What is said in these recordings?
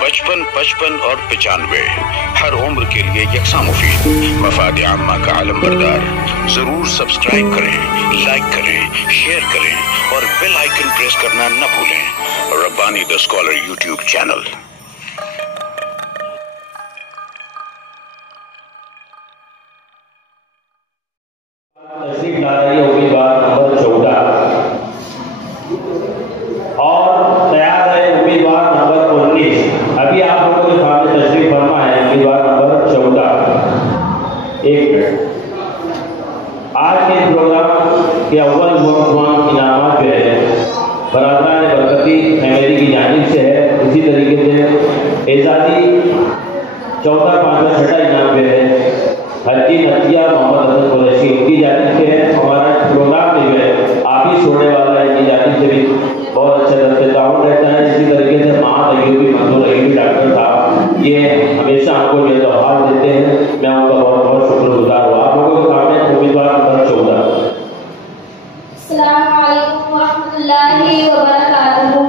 55, 55 और 95 हर उम्र के लिए यकसा मुफीद। मफाद आम्मा का आलम बरदार। जरूर सब्सक्राइब करें, लाइक करें, शेयर करें और बेल आइकन प्रेस करना न भूलें। Rabbani the scholar YouTube channel. तशरीफ ला रही है उम्मीदवार नंबर 14 और तैयार है उम्मीदवार नंबर 19। अभी आप लोगों के सामने तशरीफ फरमा है उम्मीदवार नंबर 14। एक मिनट। आज के प्रोग्राम के अव्वल इनामात जो है बरादरान बरकती फैमिली की जानिब से है। इसी तरीके से एजाजी चौथा, पांचवा, छठा इनाम जो है हजी नतिया मोहम्मद हसन कुरैशी उनकी जानिब से है। हमारा प्रोग्राम जो है आप ही छोड़ने वाला है, इनकी जानिब से भी बहुत अच्छा तरह ताउन रहता है। इसी तरीके से महान अयूबी मंसूर अयूबी डॉक्टर साहब ये हमेशा हमको ये तोहफा देते हैं। मैं उनका बहुत बहुत शुक्रगुजार हूँ। आप लोगों के सामने उम्मीदवार नंबर 14। अस्सलाम वालेकुम रहमतुल्लाहि व बरकातहू।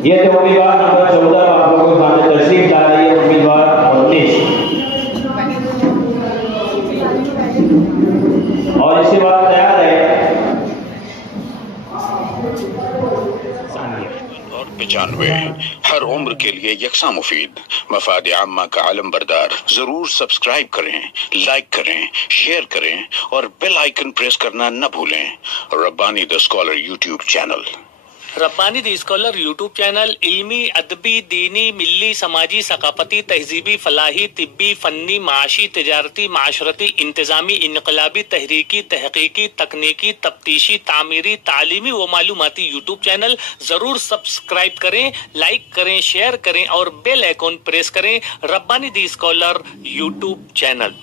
ये थे उम्मीदवार नंबर 14, आप लोगों के सामने तशरीफ ला रही है उम्मीदवार 19। और इसके बाद तैयार है और 95 हर उम्र के लिए यकसा मुफीद मफाद आम्मा का आलम बरदार। जरूर सब्सक्राइब करें, लाइक करें, शेयर करें और बेल आइकन प्रेस करना न भूलें। Rabbani the scholar YouTube channel. Rabbani the scholar YouTube channel इल्मी, अदबी, दीनी, मिल्ली, समाजी, सकाफती, तहजीबी, फलाही, तिब्बी, फन्नी, माशी, तिजारती, माशरती, इंतजामी, इनकलाबी, तहरीकी, तहकीकी, तकनीकी, तफ्तीशी, तामीरी, तालीमी व मालूमाती यूट्यूब चैनल। जरूर सब्सक्राइब करें, लाइक करें, शेयर करें और बेल आइकॉन प्रेस करें। Rabbani the scholar YouTube channel.